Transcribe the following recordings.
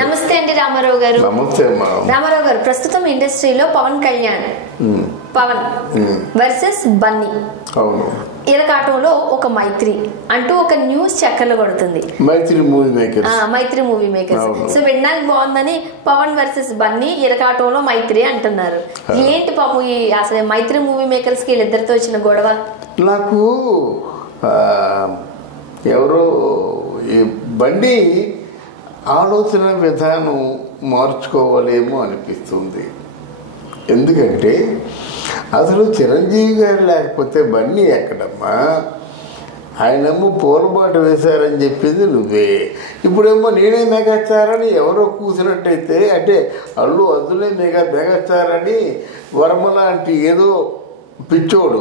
నమస్తే అండి రామారావు గారు. నమస్తే అమ్మా. రామారావు గారు, ప్రస్తుతం ఇండస్ట్రీలో పవన్ కళ్యాణ్ పవన్ వర్సెస్ బన్నీ, అవును, ఇరకాటంలో ఒక మైత్రి అంటూ ఒక న్యూస్ చక్కర్లు కొడుతుంది. మైత్రి మూవీ మేకర్స్. సో వినడానికి బాగుందని పవన్ వర్సెస్ బన్నీ, ఇరకాటంలో మైత్రి అంటున్నారు. ఏంటి పాపం ఈ అసలు మైత్రి మూవీ మేకర్స్ కి వీళ్ళిద్దరితో వచ్చిన గొడవ? నాకు ఎవరో ఈ బండి ఆలోచన విధానం మార్చుకోవాలేమో అనిపిస్తుంది. ఎందుకంటే అసలు చిరంజీవి గారు లేకపోతే బన్నీ ఎక్కడమ్మా? ఆయనేమో పూలబాటు వేశారని చెప్పింది నువ్వే. ఇప్పుడేమో నేనే మెగాస్టార్ అని ఎవరో కూసినట్టయితే, అంటే అల్లు అర్జునే మెగాస్టార్ అని వర్మ లాంటి ఏదో పిచ్చోడు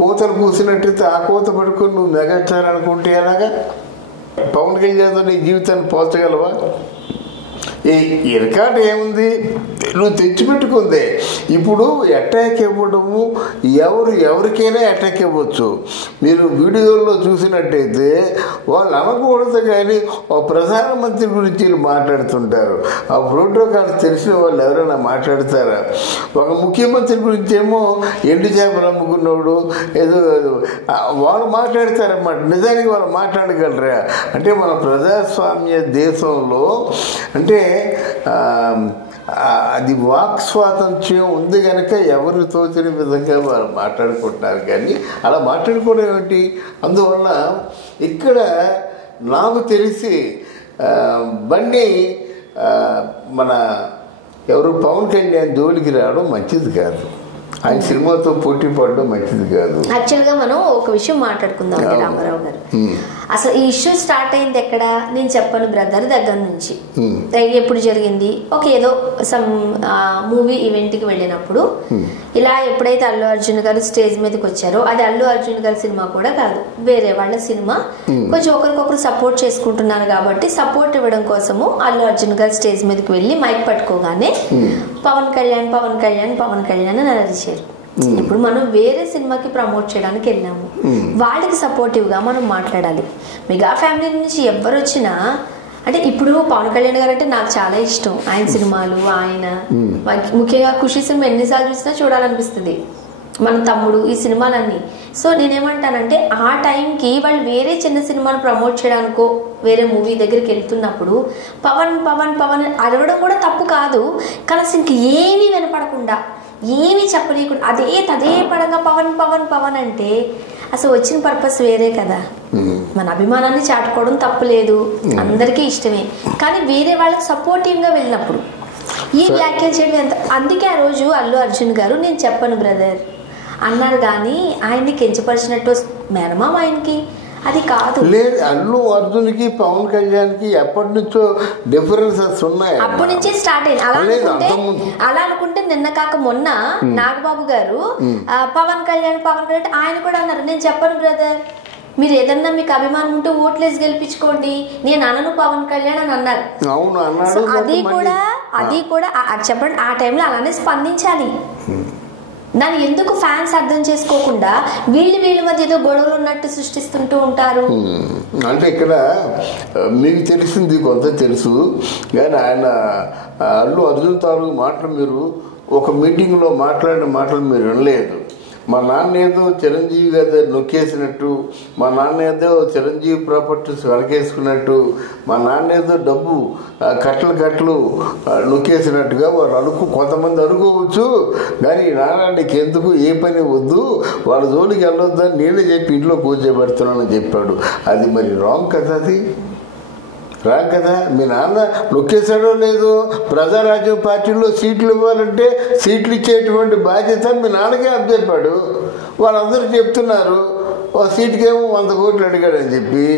కోతలు కూసినట్టయితే ఆ కోత పడుకొని నువ్వు మెగాస్టార్ అనుకుంటే ఎలాగా? పవన్ కళ్యాణ్తో నీ జీవితాన్ని పోల్చగలవా? ఈ ఇరకాట ఏముంది, నువ్వు తెచ్చిపెట్టుకుందే. ఇప్పుడు అటాక్ ఇవ్వడము ఎవరికైనా అటాక్ ఇవ్వచ్చు. మీరు వీడియోల్లో చూసినట్టయితే వాళ్ళు అనకూడదు, కానీ ఒక ప్రధానమంత్రి గురించి మాట్లాడుతుంటారు. ఆ ప్రోటోకాల్ తెలిసిన వాళ్ళు ఎవరైనా మాట్లాడతారా? ఒక ముఖ్యమంత్రి గురించి ఏమో ఎండు చేపలు అమ్ముకున్నాడు ఏదో వాళ్ళు మాట్లాడతారన్నమాట. నిజానికి వాళ్ళు మాట్లాడగలరా? అంటే మన ప్రజాస్వామ్య దేశంలో అంటే అది వాక్ స్వాతంత్ర్యం ఉంది కనుక ఎవరు తోచిన విధంగా వాళ్ళు మాట్లాడుకుంటున్నారు. కానీ అలా మాట్లాడుకోవడం ఏమిటి? అందువల్ల ఇక్కడ నాకు తెలిసి బండి మన ఎవరు పవన్ కళ్యాణ్ జోలికి రావడం మంచిది కాదు. ఆయన సినిమాతో పోటీ పడడం మంచిది కాదు. యాక్చువల్గా మనం ఒక విషయం మాట్లాడుకుందాం రామారావు గారు. అసలు ఈ ఇష్యూ స్టార్ట్ అయింది ఎక్కడ? నేను చెప్పను బ్రదర్ దగ్గర నుంచి. ఎప్పుడు జరిగింది? ఏదో సమ్ మూవీ ఈవెంట్కి వెళ్ళినప్పుడు ఇలా ఎప్పుడైతే అల్లు అర్జున్ గారు స్టేజ్ మీదకి వచ్చారో, అది అల్లు అర్జున్ గారి సినిమా కూడా కాదు, వేరే వాళ్ళ సినిమా. కొంచెం ఒకరికొకరు సపోర్ట్ చేసుకుంటున్నారు కాబట్టి సపోర్ట్ ఇవ్వడం కోసము అల్లు అర్జున్ గారు స్టేజ్ మీదకి వెళ్ళి మైక్ పట్టుకోగానే పవన్ కళ్యాణ్ పవన్ కళ్యాణ్ పవన్ కళ్యాణ్ అని అరిచారు. ఇప్పుడు మనం వేరే సినిమాకి ప్రమోట్ చేయడానికి వెళ్ళాము, వాళ్ళకి సపోర్టివ్ గా మనం మాట్లాడాలి. మెగా ఫ్యామిలీ నుంచి ఎవరు వచ్చినా, అంటే ఇప్పుడు పవన్ కళ్యాణ్ గారు అంటే నాకు చాలా ఇష్టం. ఆయన సినిమాలు, ఆయన ముఖ్యంగా ఖుషి సినిమా ఎన్నిసార్లు చూసినా చూడాలనిపిస్తుంది. మన తమ్ముడు, ఈ సినిమాలన్నీ. సో నేనేమంటానంటే ఆ టైంకి వాళ్ళు వేరే చిన్న సినిమాలు ప్రమోట్ చేయడానికో వేరే మూవీ దగ్గరికి వెళ్తున్నప్పుడు పవన్ పవన్ పవన్ అరవడం కూడా తప్పు కాదు, కానీ అసలు ఇంక ఏమీ వినపడకుండా ఏమీ చెప్పలేకుండా అదే పడంగా పవన్ పవన్ పవన్ అంటే అసలు వచ్చిన పర్పస్ వేరే కదా. మన అభిమానాన్ని చాటుకోవడం తప్పులేదు, అందరికీ ఇష్టమే. కానీ వేరే వాళ్ళకి సపోర్టివ్ గా వెళ్ళినప్పుడు ఈ వ్యాఖ్యలు చేయడం ఎంత? అందుకే ఆ రోజు అల్లు అర్జున్ గారు నేను చెప్పను బ్రదర్ అన్నారు, కానీ ఆయన్ని కించపరిచినట్టు మేనమామ ఆయనకి అది కాదు. లేదు, అల్లు అర్జున్ కి పవన్ కళ్యాణ్ కి ఎప్పటి నుంచో డిఫరెన్సెస్ ఉన్నాయి. అప్పటి నుంచే స్టార్ట్ అయింది. అలా అనుకుంటే నిన్న కాక మొన్న నాగబాబు గారు పవన్ కళ్యాణ్ ఆయన కూడా అన్నారు నేను చెప్పను బ్రదర్, మీరు ఏదన్నా మీకు అభిమానం ఉంటే ఓట్లేసి గెలిపించుకోండి, నేను అనను పవన్ కళ్యాణ్ అని అన్నారు. అవును అన్నాడు. అది కూడా చెప్పండి, ఆ టైంలో అలానే స్పందించాలి. దాన్ని ఎందుకు ఫ్యాన్స్ అర్థం చేసుకోకుండా వీళ్ళ మధ్య ఏదో గొడవలు ఉన్నట్టు సృష్టిస్తుంటూ ఉంటారు? అంటే ఇక్కడ మీకు తెలిసింది కొంత తెలుసు, కానీ ఆయన అల్లు అర్జున్ తాలూకు మాటలు మీరు ఒక మీటింగ్లో మాట్లాడిన మాటలు మీరు వినలేదు. మా నాన్న ఏదో చిరంజీవి గారి నొక్కేసినట్టు, మా నాన్న ఏదో చిరంజీవి ప్రాపర్టీస్ వెనకేసుకున్నట్టు, మా నాన్న ఏదో డబ్బు కట్టలు నొక్కేసినట్టుగా వాళ్ళు కొంతమంది అనుకోవచ్చు. కానీ నాన్నకి ఎందుకు ఏ పని వద్దు, వాళ్ళ జోలికి వెళ్ళొద్దని నేనే చెప్పి ఇంట్లో కూర్చోబెడుతున్నానని చెప్పాడు. అది మరి రాంగ్ కదా? అది రాంగ్ కదా? మీ నాన్న నొక్కేశాడో లేదో, ప్రజారాజ్యం పార్టీలో సీట్లు ఇవ్వాలంటే సీట్లు ఇచ్చేటువంటి బాధ్యత మీ నాన్నకే అప్పచెప్పాడు. వాళ్ళందరూ చెప్తున్నారు సీటుకేమో 100 కోట్లు అడిగాడని చెప్పి.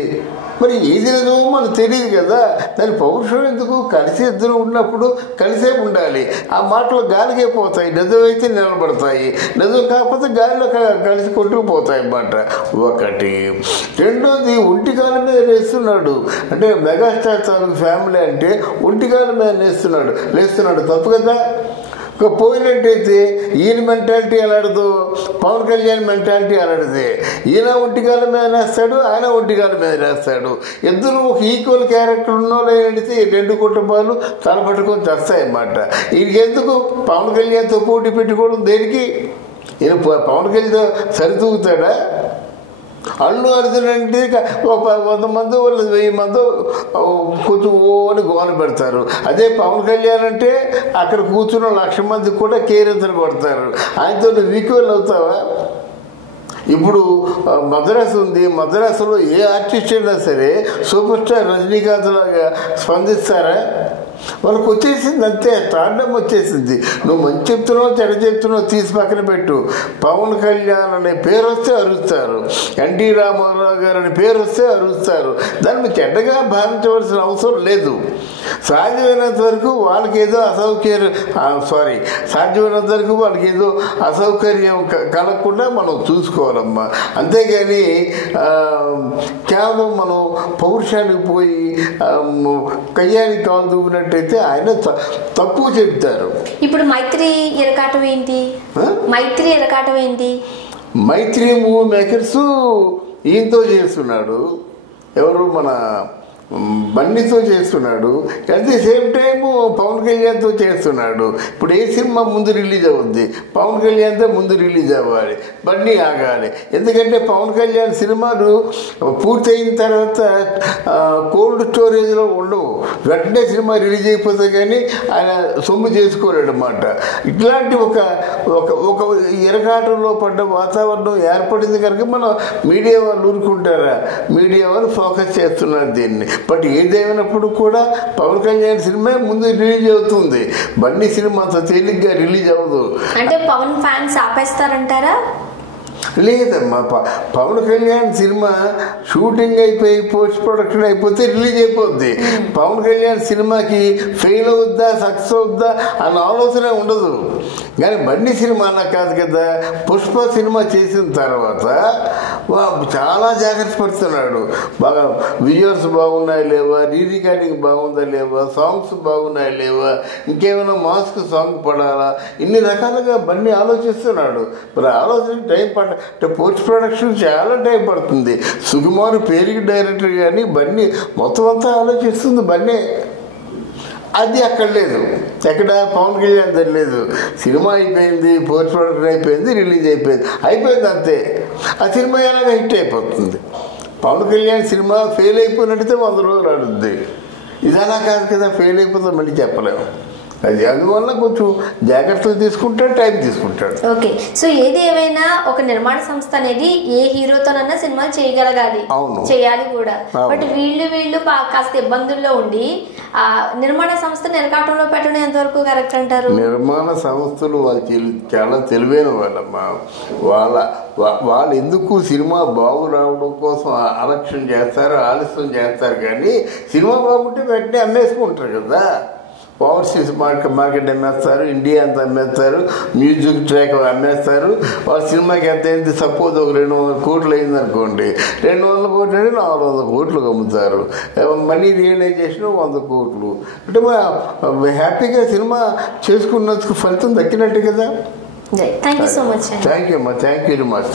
మరి ఏది నిజమో మనకు తెలియదు కదా. దాని పౌరుషం ఎందుకు? కలిసి ఇద్దరు ఉన్నప్పుడు కలిసే ఉండాలి. ఆ మాటలు గాలికే పోతాయి, నిజమైతే నిలబడతాయి, నిజం కాకపోతే గాలిలో కలిసి కొట్టుకుపోతాయి అన్నమాట. ఒకటి. రెండోది, ఒంటికాల మీద లేస్తున్నాడు. అంటే మెగాస్టార్ తాలూకు ఫ్యామిలీ అంటే ఒంటికాల మీద లేస్తున్నాడు. తప్పు కదా? పోయినట్టయితే ఈయన మెంటాలిటీ ఎలాడదు, పవన్ కళ్యాణ్ మెంటాలిటీ ఎలాడది. ఈయన ఒంటికాల మీద వేస్తాడు, ఆయన ఒంటికాల మీద వేస్తాడు. ఇద్దరు ఒక ఈక్వల్ క్యారెక్టర్ ఉన్నోళ్ళు అడిగితే రెండు కుటుంబాలు తలపట్టుకొని తెస్తాయన్నమాట. ఈయనకెందుకు పవన్ కళ్యాణ్తో పోటీ పెట్టుకోవడం దేనికి? ఈయన పవన్ కళ్యాణ్ సరితూగుతాడా? అల్లు అర్జున్ అంటే ఒక 100 మంది 1000 మంది కొంచెం అని గోన పెడతారు. అదే పవన్ కళ్యాణ్ అంటే అక్కడ కూర్చున్న 1,00,000 మందికి కూడా కేరింతలు కొడతారు. ఆయనతో నువ్వు ఈక్వల్ అవుతావా? ఇప్పుడు మద్రాసు ఉంది, మద్రాసులో ఏ ఆర్టిస్ట్ అయినా సరే సూపర్ స్టార్ రజనీకాంత్ లాగా స్పందిస్తారా? వాళ్ళకి వచ్చేసింది అంతే, తాండం వచ్చేసింది. నువ్వు మంచి చెప్తున్నావు చెడ్డ చెప్తున్నావు తీసి పక్కన పెట్టు. పవన్ కళ్యాణ్ అనే పేరు వస్తే అరుస్తారు, ఎన్టీ రామారావు గారు అనే పేరు వస్తే అరుస్తారు. దాన్ని చెడ్డగా భావించవలసిన అవసరం లేదు. సాధ్యమైనంత వరకు వాళ్ళకి ఏదో సాధ్యమైనంత వరకు వాళ్ళకి ఏదో అసౌకర్యం కలగకుండా మనం చూసుకోవాలమ్మా. అంతేగాని కేవలం మనం పౌరుషానికి పోయి కయ్యానికి కాలు దూపినట్టయితే ఆయన తప్పు చెప్తారు. ఇప్పుడు మైత్రి ఎరకాటం ఏంటి? మైత్రి మూవీ మేకర్స్ ఈయనతో చేస్తున్నాడు, ఎవరు మన బన్నీతో చేస్తున్నాడు. At the same time Pavan కళ్యాణ్తో చేస్తున్నాడు. ఇప్పుడు ఏ సినిమా ముందు రిలీజ్ అవుద్ది? పవన్ కళ్యాణ్తో ముందు రిలీజ్ అవ్వాలి, బన్నీ ఆగాలి. ఎందుకంటే పవన్ కళ్యాణ్ సినిమాలు పూర్తయిన తర్వాత కోల్డ్ స్టోరేజ్లో ఉండవు, వెంటనే సినిమా రిలీజ్ అయిపోతే కానీ ఆయన సొమ్ము చేసుకోలేడు అన్నమాట. ఇట్లాంటి ఒక ఒక ఎరకాటంలో పడ్డ వాతావరణం ఏర్పడింది కనుక మనం మీడియా వాళ్ళు ఊరుకుంటారా? మీడియా వాళ్ళు ఫోకస్ చేస్తున్నారు దీన్ని. బట్ ఏదేమైనప్పుడు కూడా పవన్ కళ్యాణ్ సినిమా ముందు రిలీజ్ అవుతుంది, బన్నీ సినిమా అంత తేలిగ్గా రిలీజ్ అవ్వదు. అంటే పవన్ ఫ్యాన్స్ ఆపేస్తారంటారా? లేదమ్మా, పవన్ కళ్యాణ్ సినిమా షూటింగ్ అయిపోయి పోస్ట్ ప్రొడక్షన్ అయిపోతే రిలీజ్ అయిపోద్ది. పవన్ కళ్యాణ్ సినిమాకి ఫెయిల్ అవుద్దా సక్సెస్ అవుద్దా అన్న ఆలోచన ఉండదు. కానీ బండి సినిమా అలా కాదు కదా. పుష్ప సినిమా చేసిన తర్వాత చాలా జాగ్రత్త పడుతున్నాడు. బాగా విజువల్స్ బాగున్నాయి లేవా, రీ రికార్డింగ్ బాగుందా లేవా, సాంగ్స్ బాగున్నాయి లేవా, ఇంకేమైనా మాస్క్ సాంగ్ పడాలా, ఇన్ని రకాలుగా బండి ఆలోచిస్తున్నాడు. మరి ఆలోచన టైం అంటే పోస్ట్ ప్రొడక్షన్ చాలా టైం పడుతుంది. సుకుమార్ పేరుకి డైరెక్టర్ కానీ బండి మొత్తం అంతా ఆలోచిస్తుంది బండి. అది అక్కడ లేదు, ఎక్కడ పవన్ కళ్యాణ్ తెలియలేదు. సినిమా అయిపోయింది, పోస్ట్ ప్రొడక్షన్ అయిపోయింది, రిలీజ్ అయిపోయింది అంతే. ఆ సినిమా ఎలాగ హిట్ అయిపోతుంది. పవన్ కళ్యాణ్ సినిమా ఫెయిల్ అయిపోయినట్టయితే 100 రోజులు ఆడుద్ది. ఇది అలా కాదు కదా, ఫెయిల్ అయిపోతే మళ్ళీ చెప్పలేము. అది అందువల్ల కొంచెం జాగ్రత్తలు తీసుకుంటాడు, టైం తీసుకుంటాడు. ఓకే, సో ఏది ఏమైనా ఒక నిర్మాణ సంస్థ అనేది ఏ హీరోతోనన్నా సినిమాలు చేయగలగాలి, చేయాలి కూడా. బట్ వీళ్ళు కాస్త ఇబ్బందుల్లో ఉండి ఆ నిర్మాణ సంస్థ నిరకాటంలో పెట్టడం ఎంతవరకు కరెక్ట్ అంటారు? నిర్మాణ సంస్థలు వాళ్ళు చాలా తెలివైన వాళ్ళమ్మా. వాళ్ళు ఎందుకు సినిమా బాగు రావడం కోసం ఆలస్యం చేస్తారు, ఆలస్యం చేస్తారు. కానీ సినిమా బాగుంటే వెంటనే అమ్మేసుకుంటారు కదా. ఓవర్సీస్ మార్కెట్ అమ్మేస్తారు, ఇండియా అంతా అమ్మేస్తారు, మ్యూజిక్ ట్రాక్ అమ్మేస్తారు. వాళ్ళ సినిమాకి ఎంత అయింది? సపోజ్ ఒక 200 కోట్లు అయింది అనుకోండి, 200 కోట్లు అంటే 400 కోట్లకు అమ్ముతారు. మనీ రియలైజేషన్ 100 కోట్లు అంటే హ్యాపీగా సినిమా చేసుకున్నందుకు ఫలితం దక్కినట్టు కదా. Thank you so much. Thank you అమ్మా, థ్యాంక్ యూ వెరీ మచ్.